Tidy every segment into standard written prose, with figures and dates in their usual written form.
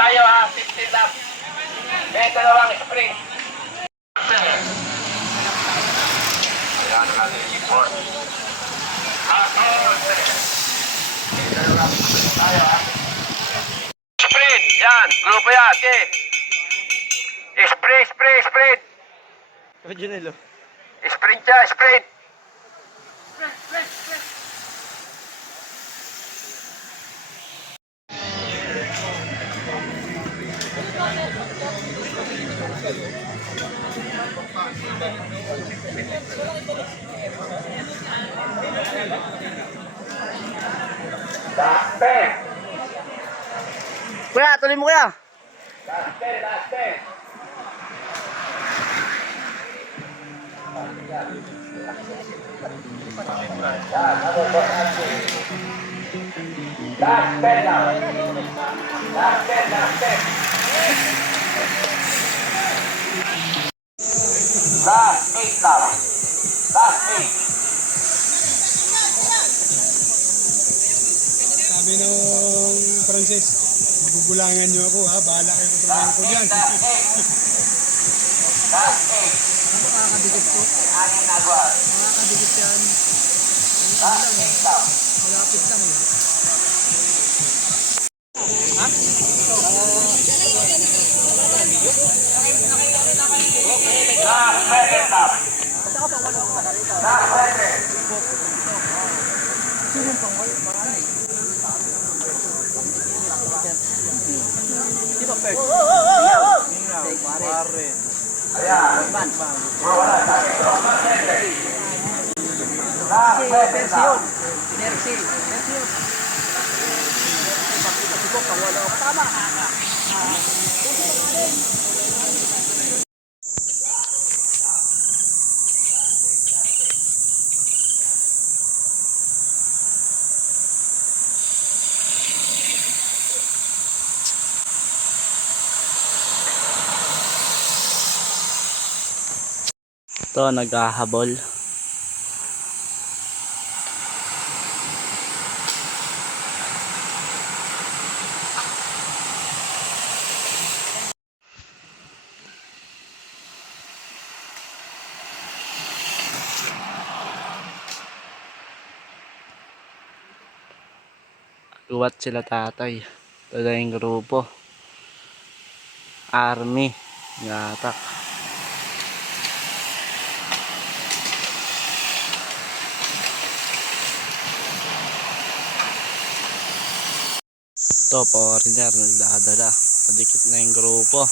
tayo ha, 15 lang. May dalawang spring. Ayan, natin yung import. May dalawang spring tayo ha. Sprint, yan, grupo yan, okay. Sprint. Original. Sprint siya, sprint. Kuya, tuloy mo kuya. Last 10. Last 10 lang. Last 10. Last 8 lang. Last 8. Sabi ng Francis, magugulangan niyo ako ha, bahala kayo kontrolin ko dyan. Last 8. Makakadikit po. Anin na agwat. Makakadikit yan. Last 8 lang. Malapit lang eh. Last 7 lang. Last 7. Ayan. Mawala sa akin. Last 7 lang. Ito, naghahabol. Luwat sila tatay. Ito na yung grupo. Army. Yatak. Ito, foreigner, nagdadala. Padikit na yung grupo.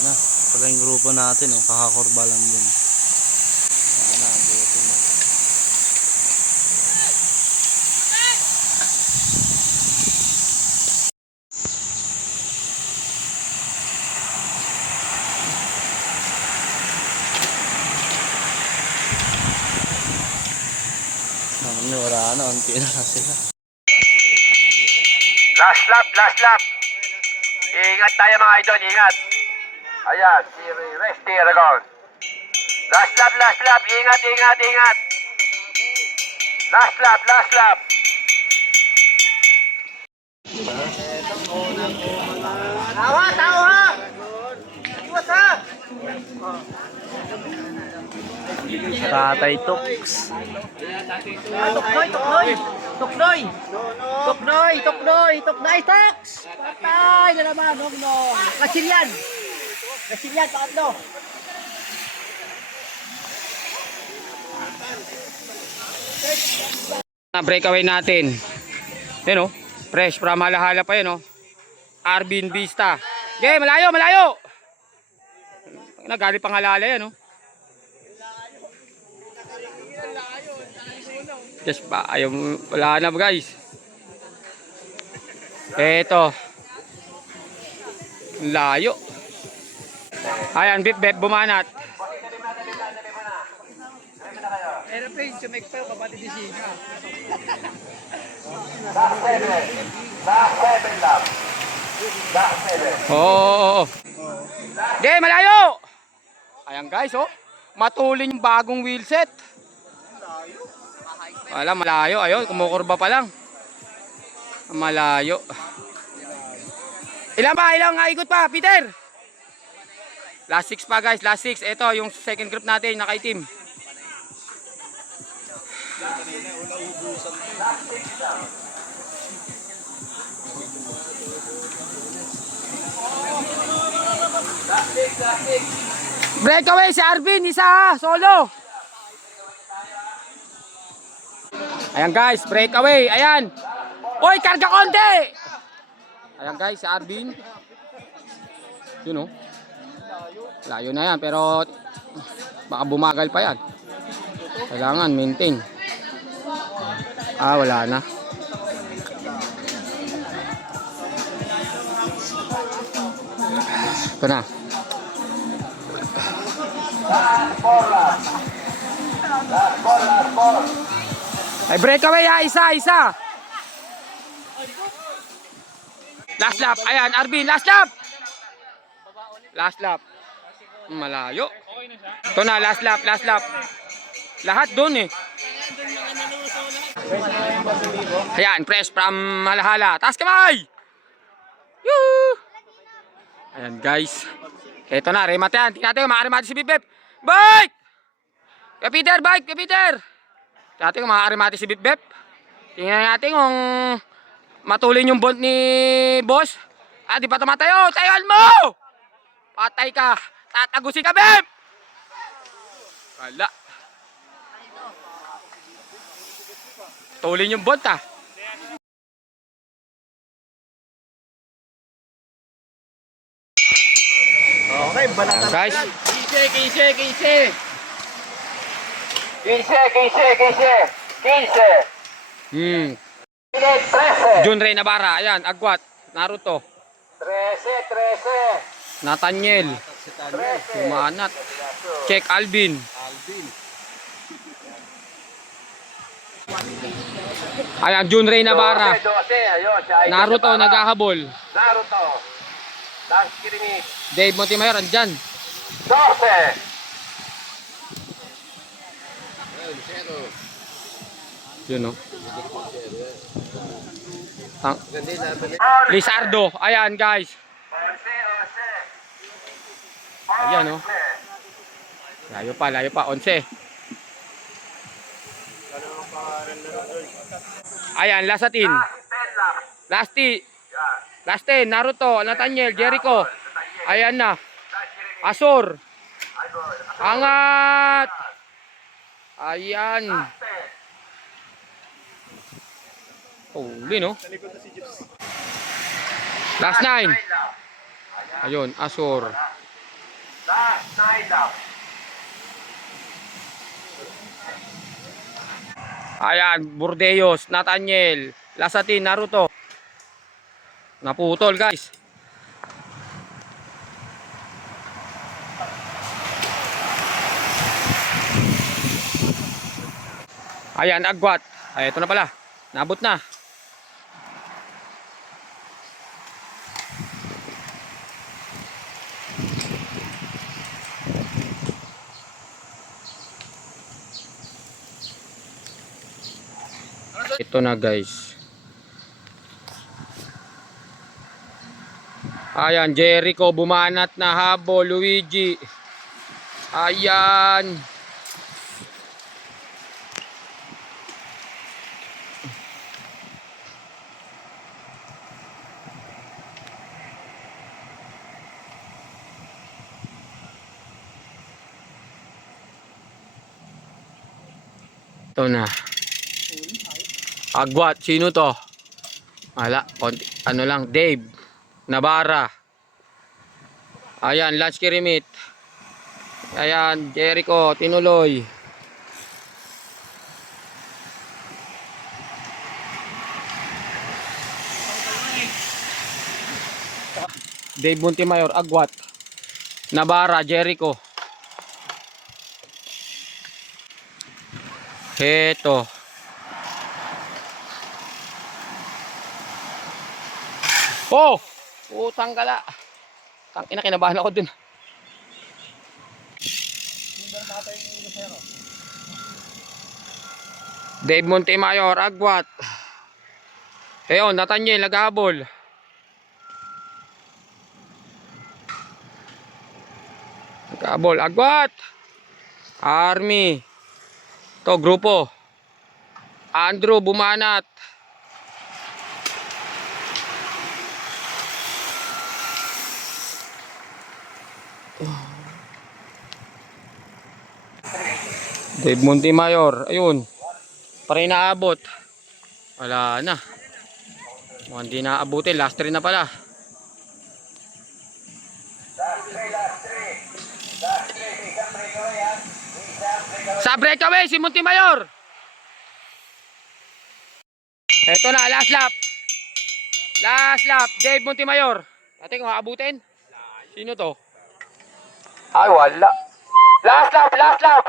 Ano, pala yung grupo natin, oh, kakakurba lang din. Sana, buti na. Wala na, unti na sila. Last lap. Ingat tayo mga idol, ingat. Ayan, si Resty Aragon. Last lap. Ingat. Last lap. Tao ha! Iwas ha! Tatay Toks. Tuknoy, Toks! Patay na naman, no. Kasilyan, pangatlo. Breakaway natin. Yan o. Fresh from Halahala pa yan o. Arvin Vista. Okay, malayo. Nagaling pang Halahala yan o. Just pa, ayaw, wala na guys. Eto. Layo. Ayan, Bip, bumanat. Aeroplane, sumekta, kapatid di siya. Last 7 lap. Oo. Okay, malayo. Ayan guys, oh. Matulin yung bagong wheelset. Wala, malayo. Ayun, kumukurba pa lang. Malayo. Ilan ba? Ilang ikot pa, Peter? Last 6 pa guys, last 6. Ito yung second group natin, nakaitim. Breakaway si Arvin, isa ha, solo. Ayan guys, breakaway, ayan. Oy, karga konti. Ayan guys, si Arvin. Yun oh. Layo na yan, pero baka bumagal pa yan. Kailangan maintain. Wala na. Ito na. Ay, breakaway ha, isa. Last lap, ayan, Arvin, last lap. Last lap. Malayo. Ito na, last lap. Lahat doon eh. Ayan, fresh from Halahala. Taas kamay! Yoo! Ayan guys. Ito na, remate yan. Tingnan natin kung makaremate si Bip Bip. Bike! Kaya Peter, bike! Kaya Peter! Tingnan natin kung makaremate si Bip Bip. Tingnan natin kung matulin yung bond ni boss. Di pa tumatayo. Tayuan mo! Patay ka. Tatagusin ka, Bip! Wala. Tulin yung bond, ha. Okay, balatan. Guys. Kise. 13. Jun Rey Navarra. Ayan, Agwat. Naruto. 13. Nathaniel. Humanat. Check Alvin. Ayan, Jun Rey Navarra. 12. Ayun, si Aiden Naruto, Navarra. naghahabol. Naruto. Last kirimit. Dave Montemayor, andyan. 12. Yun, no? Lizardo. Ayan, guys. Ayan, no? Layo pa. 11. Ayan, Lasatin. Last 10, Naruto, Nathaniel, Jericho. Ayan na. Asur. Angat. Ayan. Holy, no? Last 9. Ayun, Asur. Last 9 lap. Ayan, Burdeos, Nathaniel, Lasatin, Naruto. Naputol, guys. Ayan, Agwat. Ay, ito na pala. Nabot na. Ito na, guys. Ayan, Jericho bumanat na habol, Luigi. Ayan. Ito na. Agwat, sino to? Wala, ano lang, Dave Navarra. Ayan, Lance Kirimit. Ayan, Jericho, tinuloy. Dave Montemayor, Agwat, Navarra, Jericho. Heto. Oh! Utang gala. Tangina, kinabahan ako dun. Dave Montemayor, Agwat. Ayun, Nathaniel, naghahabol. Naghahabol, agwat! Army. Ito, grupo. Andrew, bumanat. Dave Montemayor, ayun. Pare naabot. Wala na. Mukhang hindi naabutin, last 3 na pala. Sa breakaway si Montemayor. Eto na, last lap. Last lap, Dave Montemayor. Ating maabutin. Sino to? Ay, wala. Last lap, last lap.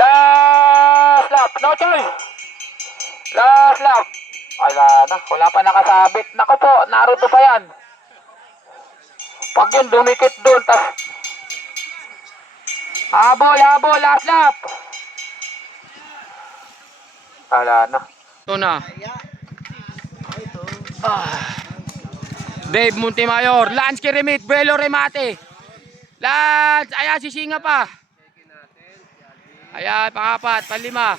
Last lap, no choice. Last lap. Ay, wala pa nakasabit. Naku po, naruto pa yan. Pag yun, dumikit doon, tas habol, habol, last lap. Wala na. Ito na. Dave Montemayor, Lance Kirimit, Buelo Remate. Lance, ayan, sisinga pa. Ayan, pangapat, panlima.